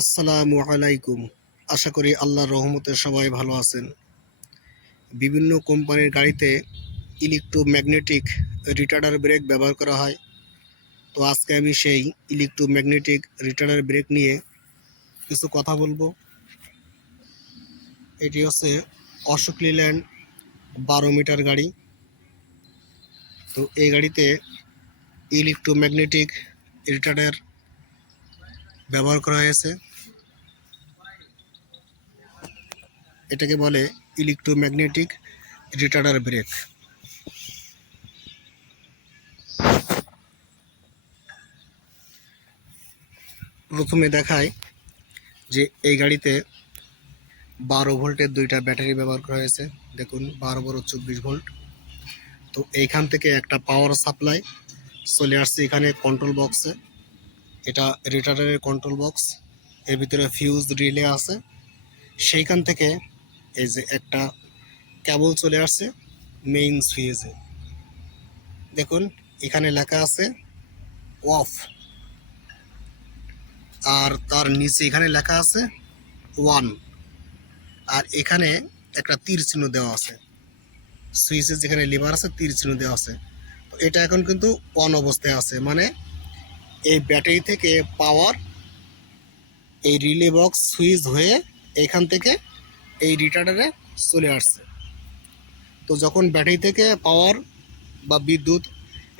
আসসালামু আলাইকুম। আশা করি আল্লাহর রহমতে সবাই ভালো আছেন। বিভিন্ন কোম্পানির গাড়িতে ইলেকট্রোম্যাগনেটিক রিটার্ডার ব্রেক ব্যবহার করা হয়। তো আজকে আমি সেই ইলেকট্রোম্যাগনেটিক রিটার্ডার ব্রেক নিয়ে কিছু কথা বলবো। এটি হচ্ছে অশোক লিল্যান্ড 12 মিটার গাড়ি। তো এই গাড়িতে ইলেকট্রোম্যাগনেটিক রিটার্ডার ব্যবহার করা হয়েছে। এটাকে বলে ইলেকট্রোম্যাগনেটিক রিটার্ডার ব্রেক। প্রথমে দেখায় যে এই গাড়িতে 12 ভোল্টের দুইটা ব্যাটারি ব্যবহার করা হয়েছে। দেখুন 12-12 24 ভোল্ট। তো এইখান থেকে একটা পাওয়ার সাপ্লাই চলে আসছে এখানে কন্ট্রোল বক্সে। এটা রিটার্ডারের কন্ট্রোল বক্স। এর ভিতরে ফিউজ রিলে আছে। সেইখান থেকে এই যে একটা কেবল চলে আসছে মেইন সুইচে। দেখুন এখানে লেখা আছে অফ, আর তার নিচে এখানে লেখা আছে 1, আর এখানে একটা তীর চিহ্ন দেওয়া আছে। সুইচের যেখানে লিভার আছে তীর চিহ্ন দেওয়া আছে। তো এটা এখন কিন্তু অন অবস্থায় আছে, মানে এই ব্যাটারি থেকে পাওয়ার এই রিলে বক্স সুইচ হয়ে এখান থেকে এই রিটার্ডারে চলে আসছে। তো যখন ব্যাটারি থেকে পাওয়ার বা বিদ্যুৎ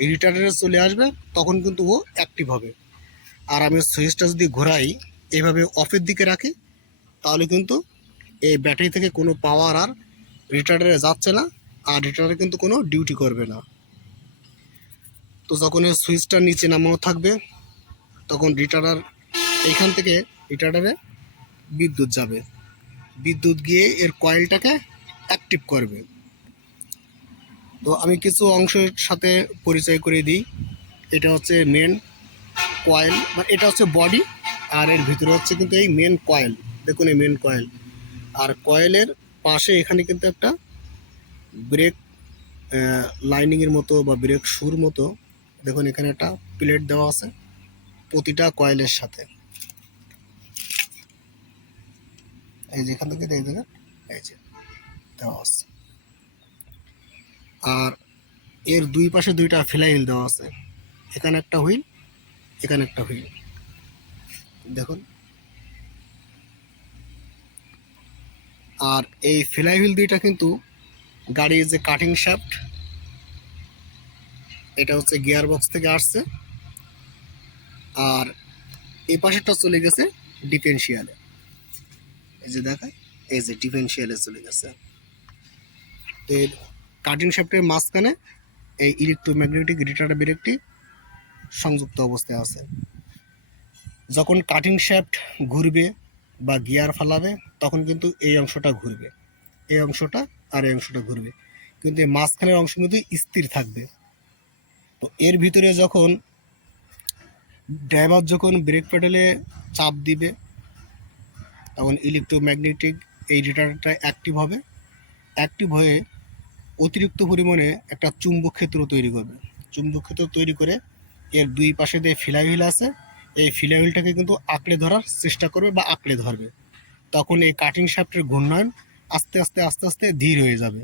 এই রিটার্ডারে চলে আসবে তখন কিন্তু ও অ্যাক্টিভ হবে। আর আমি সুইচটা যদি ঘোরাই এইভাবে অফের দিকে রাখি তাহলে কিন্তু এই ব্যাটারি থেকে কোনো পাওয়ার আর রিটার্ডারে যাচ্ছে না, আর রিটার্ডারে কিন্তু কোনো ডিউটি করবে না। তো যখন এই সুইচটা নিচে নামানো থাকবে তখন রিটার্ডার এইখান থেকে রিটার্ডারে বিদ্যুৎ যাবে, বিদ্যুৎ গিয়ে এর কয়েলটাকে অ্যাক্টিভ করবে। তো আমি কিছু অংশের সাথে পরিচয় করে দিই। এটা হচ্ছে মেন কয়েল, মানে এটা হচ্ছে বডি, আর এর ভিতরে হচ্ছে কিন্তু এই মেন কয়েল। দেখুন এই মেন কয়েল, আর কয়েলের পাশে এখানে কিন্তু একটা ব্রেক লাইনিংয়ের মতো বা ব্রেক শুর মতো দেখুন এখানে একটা প্লেট দেওয়া আছে প্রতিটা কয়েলের সাথে। এই যেখান থেকে এই জায়গা এই যে দেওয়া আছে। আর এর দুই পাশে দুইটা ফ্লাইহুইল দেওয়া আছে, এখানে একটা হুইল, এখানে একটা হুইল। দেখুন, আর এই ফ্লাইহুইল দুইটা কিন্তু গাড়ির যে কাটিং শ্যাফট, এটা হচ্ছে গিয়ার বক্স থেকে আসছে, আর এই পাশেরটা চলে গেছে ডিফারেন্সিয়ালে। এই যে দেখায়, এই যে ডিফারেন্সিয়ালে চলে গেছে। তো এর কাটিং শ্যাফটের মাঝখানে এই ইলেকট্রোম্যাগনেটিক রিটার্ডার ব্রেকটি সংযুক্ত অবস্থায় আছে। যখন কাটিং শ্যাফট ঘুরবে বা গিয়ার ফালাবে তখন কিন্তু এই অংশটা ঘুরবে, এই অংশটা আর এই অংশটা ঘুরবে, কিন্তু এই মাঝখানের অংশ কিন্তু স্থির থাকবে। তো এর ভিতরে যখন ড্রাইভার যখন ব্রেক প্যাডেলে চাপ দিবে তখন ইলেকট্রোম্যাগনেটিক এই রিটার্ডারটা অ্যাক্টিভ হবে। অ্যাক্টিভ হয়ে অতিরিক্ত পরিমাণে একটা চুম্বক ক্ষেত্র তৈরি করবে। চুম্বক ক্ষেত্র তৈরি করে এর দুই পাশে যে ফ্লাইহুইল আছে এই ফ্লাইহুইলটাকে কিন্তু আঁকড়ে ধরার চেষ্টা করবে বা আঁকড়ে ধরবে। তখন এই কাটিং শ্যাফটের ঘূর্ণায়ন আস্তে আস্তে আস্তে আস্তে ধীর হয়ে যাবে।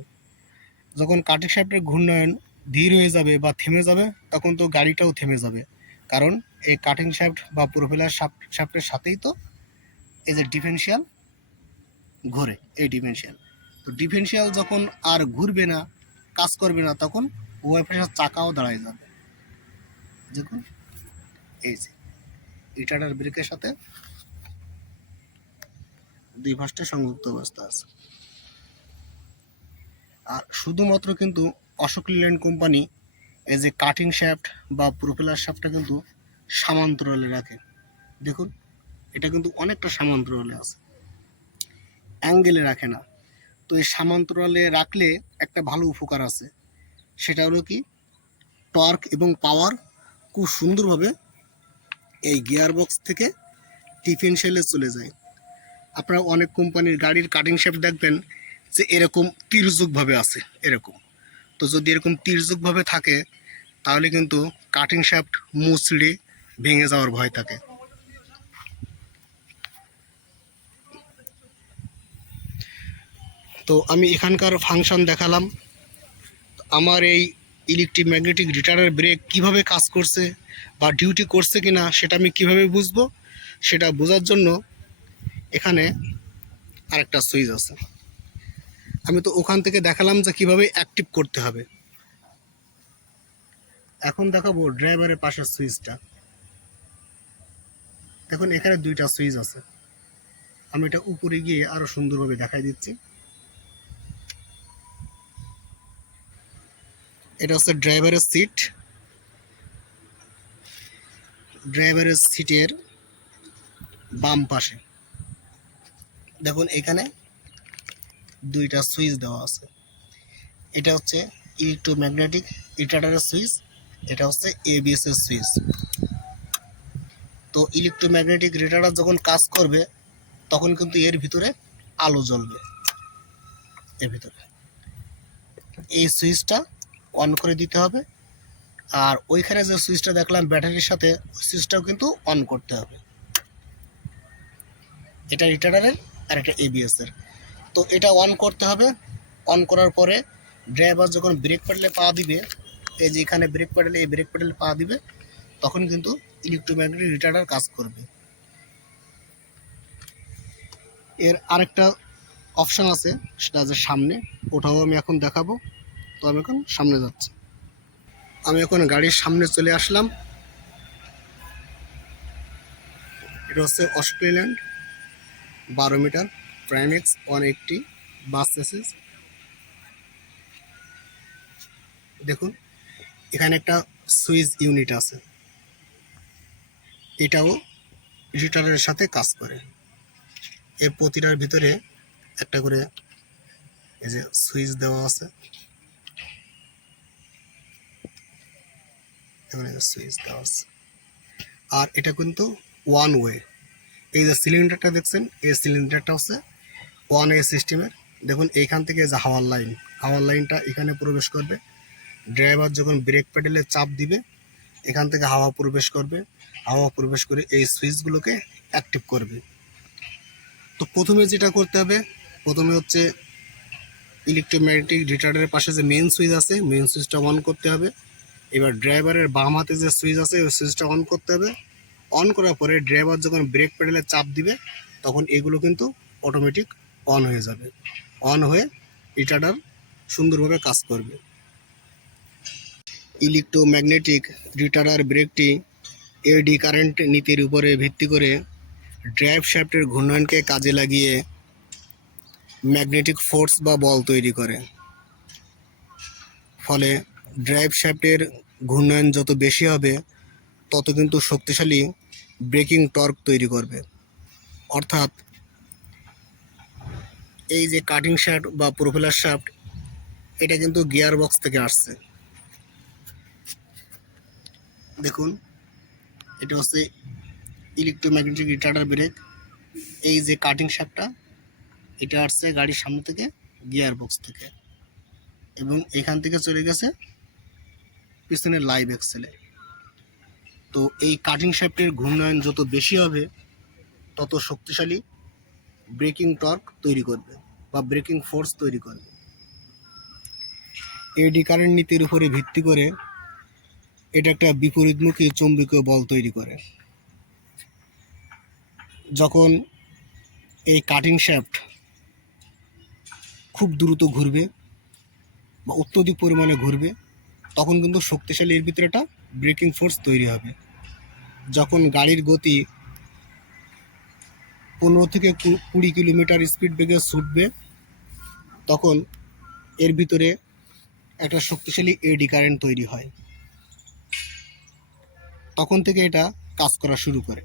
যখন কাটিং শ্যাফটের ঘূর্ণায়ন ধীর হয়ে যাবে বা থেমে যাবে তখন তো গাড়িটাও থেমে যাবে, কারণ এই কাটিং শ্যাফট বা প্রোপেলার শ্যাফটের সাথেই তো এই যে ডিফারেন্সিয়াল ঘোরে, এই ডিফারেন্সিয়াল। তো ডিফারেন্সিয়াল যখন আর ঘুরবে না, কাজ করবে না, তখন উভয় পাশের চাকাও দাঁড়ায় যাবে। দেখুন এই যে রিটার্ডার ব্রেকের সাথে দুই পাশে সংযুক্ত অবস্থা আছে। আর শুধুমাত্র কিন্তু অশোক লিল্যান্ড কোম্পানি এই যে কাটিং শ্যাফট বা প্রোপেলার শ্যাফটটা কিন্তু সামান্তরালে রাখে। দেখুন এটা কিন্তু অনেকটা সামান্তরালে আছে, অ্যাঙ্গেলে রাখে না। তো এই সামান্তরালে রাখলে একটা ভালো উপকার আছে, সেটা হলো কি টর্ক এবং পাওয়ার খুব সুন্দরভাবে এই গিয়ার বক্স থেকে ডিফারেন্সিয়ালে চলে যায়। আপনারা অনেক কোম্পানির গাড়ির কাটিং শ্যাফট দেখবেন যে এরকম তির্যকভাবে আছে এরকম। তো যদি এরকম তির্যকভাবে থাকে তাহলে কিন্তু কাটিং শ্যাফট মুচড়ে ভেঙে যাওয়ার ভয় থাকে। তো আমি এখানকার ফাংশন দেখালাম। আমার এই ইলেকট্রোম্যাগনেটিক রিটার্ডার ব্রেক কিভাবে কাজ করছে বা ডিউটি করছে কি না সেটা আমি কিভাবে বুঝবো, সেটা বোঝার জন্য এখানে আরেকটা সুইচ আছে। আমি তো ওখান থেকে দেখালাম যে কিভাবে অ্যাক্টিভ করতে হবে। এখন দেখাবো ড্রাইভারের পাশের সুইচটা। দেখুন এখানে দুইটা সুইচ আছে। আমি এটা উপরে গিয়ে আরো সুন্দরভাবে দেখাই দিচ্ছি। এটা হচ্ছে ড্রাইভারের সিট। ড্রাইভারের সিটের বাম পাশে দেখুন এখানে দুইটা সুইচ দেওয়া আছে। এটা হচ্ছে ইলেকট্রোম্যাগনেটিক রিটার্ডারের সুইচ, এটা হচ্ছে এবিএস এর সুইচ। তো ইলেকট্রোম্যাগনেটিক রিটার্ডার যখন কাজ করবে তখন কিন্তু এর ভিতরে আলো জ্বলবে। এর ভিতরে এই সুইচটা অন করে দিতে হবে, আর ওইখানে যে সুইচটা দেখলাম ব্যাটারির সাথে, ওই সুইচটাও কিন্তু অন করতে হবে। এটা রিটার্ডারের আর এটা এবিএস এর। তো এটা অন করতে হবে। অন করার পরে ড্রাইভার যখন ব্রেক প্যাডেলে পা দিবে, এই যে এখানে ব্রেক প্যাডেলে, এই ব্রেক প্যাডেলে পা দিবে, তখন কিন্তু ইলেকট্রোম্যাগনেটিক রিটার্ডার কাজ করবে। এর আরেকটা অপশান আছে, সেটা আছে সামনে, ওটাও আমি এখন দেখাবো। তো আমি এখন সামনে যাচ্ছি। আমি এখন গাড়ির সামনে চলে আসলাম। এটা হচ্ছে অস্ট্রেলিয়ান 12 মিটার প্রাইমেক্স 180 বাস চেসিস। দেখুন এখানে একটা সুইচ ইউনিট আছে, এটাও রিটার্ডারের সাথে কাজ করে। এর প্রতিটার ভিতরে একটা করে এই যে সুইচ দেওয়া আছে, এখানে সুইচ দেওয়া আছে। আর এটা কিন্তু ওয়ান ওয়ে। এই যে সিলিন্ডারটা দেখছেন, এই সিলিন্ডারটা হচ্ছে ওয়ান ওয়ে সিস্টেমের। দেখুন এইখান থেকে যে হাওয়ার লাইনটা এখানে প্রবেশ করবে। ড্রাইভার যখন ব্রেক প্যাডেলে চাপ দিবে, এখান থেকে হাওয়া প্রবেশ করবে। হাওয়া প্রবেশ করে এই সুইচগুলোকে অ্যাক্টিভ করবে। তো প্রথমে যেটা করতে হবে, প্রথমে হচ্ছে ইলেকট্রোম্যাগনেটিক রিটার্ডারের পাশে যে মেন সুইচ আছে, মেন সুইচটা অন করতে হবে। এবার ড্রাইভারের বাম হাতে যে সুইচ আছে, ওই সুইচটা অন করতে হবে। অন করার পরে ড্রাইভার যখন ব্রেক প্যাডেলে চাপ দিবে, তখন এগুলো কিন্তু অটোমেটিক অন হয়ে যাবে। অন হয়ে রিটার্ডার সুন্দরভাবে কাজ করবে। ইলেকট্রোম্যাগনেটিক রিটার্ডার ব্রেকটি এডি কারেন্ট নীতির উপরে ভিত্তি করে ড্রাইভ শ্যাফটের ঘূর্ণয়নকে কাজে লাগিয়ে ম্যাগনেটিক ফোর্স বা বল তৈরি করে। ফলে ড্রাইভ শ্যাফটের ঘূর্ণয়ন যত বেশি হবে, তত কিন্তু শক্তিশালী ব্রেকিং টর্ক তৈরি করবে। অর্থাৎ এই যে কাটিং শ্যাফট বা প্রোপেলার শ্যাফট, এটা কিন্তু গিয়ার বক্স থেকে আসছে। দেখুন এটা হচ্ছে ইলেকট্রোম্যাগনেটিক রিটার্ডার ব্রেক। এই যে কাটিং শ্যাফটটা, এটা আসছে গাড়ির সামনে থেকে, গিয়ার বক্স থেকে, এবং এখান থেকে চলে গেছে পিছনের লাইভ এক্সেলে। তো এই কাটিং শ্যাফটের ঘূর্ণয়ন যত বেশি হবে, তত শক্তিশালী ব্রেকিং টর্ক তৈরি করবে বা ব্রেকিং ফোর্স তৈরি করবে। এডি কারেন্ট নীতির উপরে ভিত্তি করে এটা একটা বিপরীতমুখী চৌম্বকীয় বল তৈরি করে। যখন এই কাটিং শ্যাফট খুব দ্রুত ঘুরবে বা অত্যধিক পরিমাণে ঘুরবে, তখন কিন্তু শক্তিশালী এর ভিতরে একটা ব্রেকিং ফোর্স তৈরি হবে। যখন গাড়ির গতি 15 থেকে 20 কিলোমিটার স্পিড বেগে ছুটবে, তখন এর ভিতরে একটা শক্তিশালী এডি কারেন্ট তৈরি হয়। তখন থেকে এটা কাজ করা শুরু করে।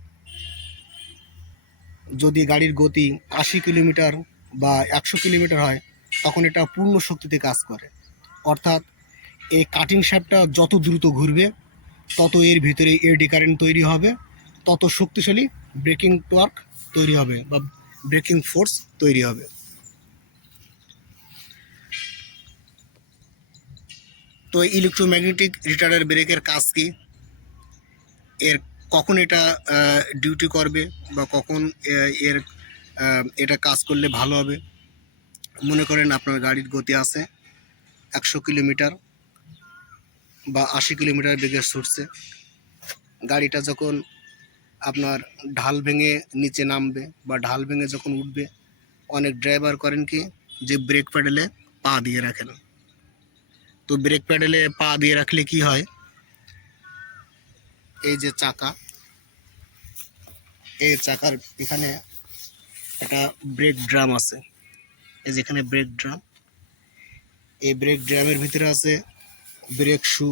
যদি গাড়ির গতি 80 কিলোমিটার বা 100 কিলোমিটার হয়, তখন এটা পূর্ণ শক্তিতে কাজ করে। অর্থাৎ এই কাটিং শ্যাফটটা যত দ্রুত ঘুরবে, তত এর ভিতরে এডি কারেন্ট তৈরি হবে, তত শক্তিশালী ব্রেকিং টর্ক তৈরি হবে বা ব্রেকিং ফোর্স তৈরি হবে। তো ইলেকট্রোম্যাগনেটিক রিটার্ডার ব্রেকের কাজ কি, এর কখন এটা ডিউটি করবে বা কখন এর এটা কাজ করলে ভালো হবে, মনে করেন আপনার গাড়ির গতি আছে 100 কিলোমিটার বা 80 কিলোমিটার বেগে ছুটছে, গাড়িটা যখন আপনার ঢাল ভেঙে নিচে নামবে বা ঢাল ভেঙে যখন উঠবে, অনেক ড্রাইভার করেন কি যে ব্রেক প্যাডেলে পা দিয়ে রাখেন। তো ব্রেক প্যাডেলে পা দিয়ে রাখলে কি হয়, এই যে চাকা, এই চাকার এখানে একটা ব্রেক ড্রাম আছে, এই যেখানে ব্রেক ড্রাম, এই ব্রেক ড্রামের ভিতরে আছে ব্রেক শু,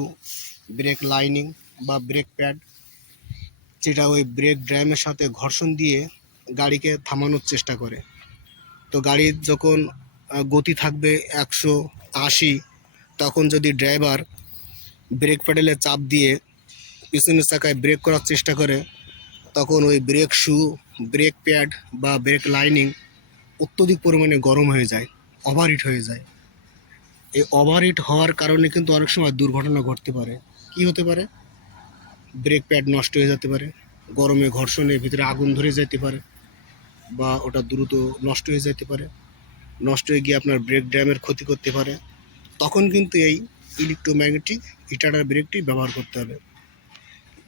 ব্রেক লাইনিং বা ব্রেক প্যাড, যেটা ওই ব্রেক ড্রামের সাথে ঘর্ষণ দিয়ে গাড়িকে থামানোর চেষ্টা করে। তো গাড়ির যখন গতি থাকবে 180, তখন যদি ড্রাইভার ব্রেক প্যাডেলে চাপ দিয়ে পিছনের চাকায় ব্রেক করার চেষ্টা করে, তখন ওই ব্রেক শু, ব্রেক প্যাড বা ব্রেক লাইনিং অত্যধিক পরিমাণে গরম হয়ে যায়, ওভারহিট হয়ে যায়। এই ওভারহিট হওয়ার কারণে কিন্তু অনেক সময় দুর্ঘটনা ঘটতে পারে। কি হতে পারে, ব্রেক প্যাড নষ্ট হয়ে যেতে পারে, গরমে ঘর্ষণে ভিতরে আগুন ধরে যেতে পারে, বা ওটা দ্রুত নষ্ট হয়ে যেতে পারে, নষ্ট হয়ে গিয়ে আপনার ব্রেক ড্যামের ক্ষতি করতে পারে। তখন কিন্তু এই ইলেকট্রোম্যাগনেটিক রিটার্ডার ব্রেকটি ব্যবহার করতে হবে।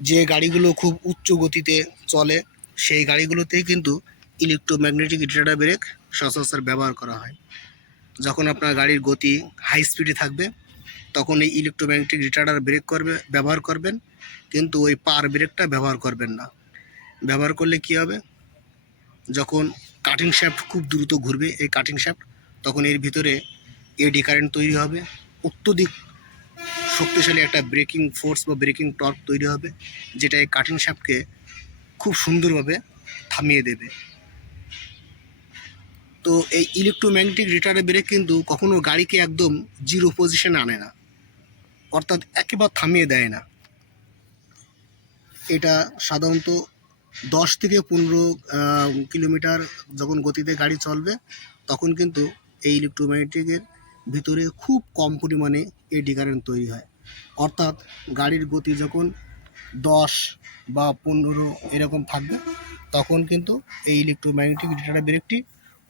যে গাড়িগুলো খুব উচ্চ গতিতে চলে সেই গাড়িগুলোতেই কিন্তু ইলেকট্রোম্যাগনেটিক রিটার্ডার ব্রেক সচরাচর ব্যবহার করা হয়। যখন আপনার গাড়ির গতি হাই স্পিডে থাকবে তখন এই ইলেকট্রোম্যাগনেটিক রিটার্ডার ব্রেক ব্যবহার করবেন, কিন্তু ওই পার ব্রেকটা ব্যবহার করবেন না। ব্যবহার করলে কি হবে, যখন কাটিং শ্যাফট খুব দ্রুত ঘুরবে এই কাটিং শ্যাফট, তখন এর ভিতরে এডি কারেন্ট তৈরি হবে, অত্যধিক শক্তিশালী একটা ব্রেকিং ফোর্স বা ব্রেকিং টর্ক তৈরি হবে, যেটা এই কাটিং শ্যাফটকে খুব সুন্দরভাবে থামিয়ে দেবে। তো এই ইলেকট্রোম্যাগনেটিক রিটার্ডার ব্রেক কিন্তু কখনো গাড়িকে একদম জিরো পজিশনে আনে না, অর্থাৎ একেবারে থামিয়ে দেয় না। এটা সাধারণত 10 থেকে 15 কিলোমিটার যখন গতিতে গাড়ি চলবে তখন কিন্তু এই ইলেকট্রোম্যাগনেটিকের ভিতরে খুব কম পরিমাণে এডি কারেন্ট তৈরি হয়। অর্থাৎ গাড়ির গতি যখন 10 বা 15 এরকম থাকবে তখন কিন্তু এই ইলেকট্রোম্যাগনেটিক রিটার্ডার ব্রেকটি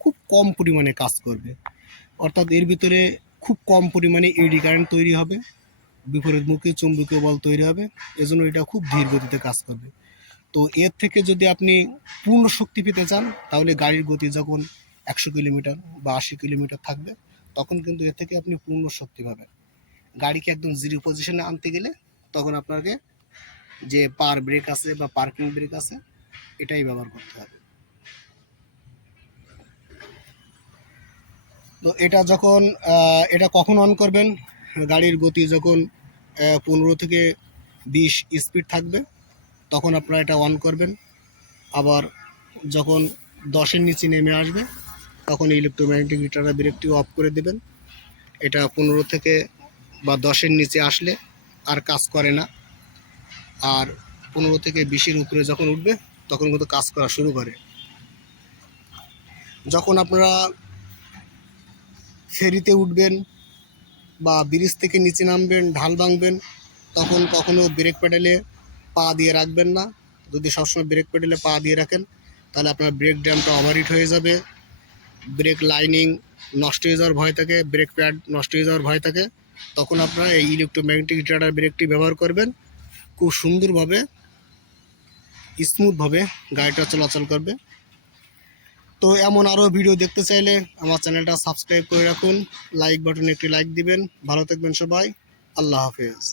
খুব কম পরিমাণে কাজ করবে। অর্থাৎ এর ভিতরে খুব কম পরিমাণে এডি কারেন্ট তৈরি হবে, বিপরীতমুখী চুম্বকীয় বল তৈরি হবে, এজন্য এটা খুব ধীর গতিতে কাজ করবে। তো এর থেকে যদি আপনি পূর্ণ শক্তি পেতে চান তাহলে গাড়ির গতি যখন 100 কিলোমিটার বা 80 কিলোমিটার থাকবে তখন কিন্তু এর থেকে আপনি পূর্ণ শক্তি পাবেন। গাড়িকে একদম জিরো পজিশনে আনতে গেলে তখন আপনাকে যে পার ব্রেক আছে বা পার্কিং ব্রেক আছে এটাই ব্যবহার করতে হবে। তো এটা যখন এটা কখন অন করবেন, গাড়ির গতি যখন 15 থেকে 20 স্পিড থাকবে তখন আপনারা এটা অন করবেন। আবার যখন 10-এর নিচে নেমে আসবে তখন ইলেকট্রোম্যাগনেটিক রিটার্ডার ব্রেকটি অফ করে দেবেন। এটা 15 থেকে বা 10-এর নিচে আসলে আর কাজ করে না, আর 15 থেকে 20-এর উপরে যখন উঠবে তখন কিন্তু কাজ করা শুরু করে। যখন আপনারা ফেরিতে উঠবেন বা ব্রিজ থেকে নিচে নামবেন, ঢাল ভাঙবেন, তখন কখনো ব্রেক প্যাডেলে পা দিয়ে রাখবেন না। যদি সবসময় ব্রেক প্যাডেলে পা দিয়ে রাখেন তাহলে আপনার ব্রেক ড্যামটা ওভারহিট হয়ে যাবে, ব্রেক লাইনিং নষ্ট হয়ে যাওয়ার ভয় থাকে, ব্রেক প্যাড নষ্ট হয়ে যাওয়ার ভয় থাকে। তখন আপনারা এই ইলেকট্রোম্যাগনেটিক রিটার্ডার ব্রেকটি ব্যবহার করবেন, খুব সুন্দরভাবে স্মুথভাবে গাড়িটা চলাচল করবে। তো এমন আরও ভিডিও দেখতে চাইলে আমার চ্যানেলটা সাবস্ক্রাইব করে রাখুন, লাইক বাটনে একটি লাইক দিবেন। ভালো থাকবেন সবাই, আল্লাহ হাফেজ।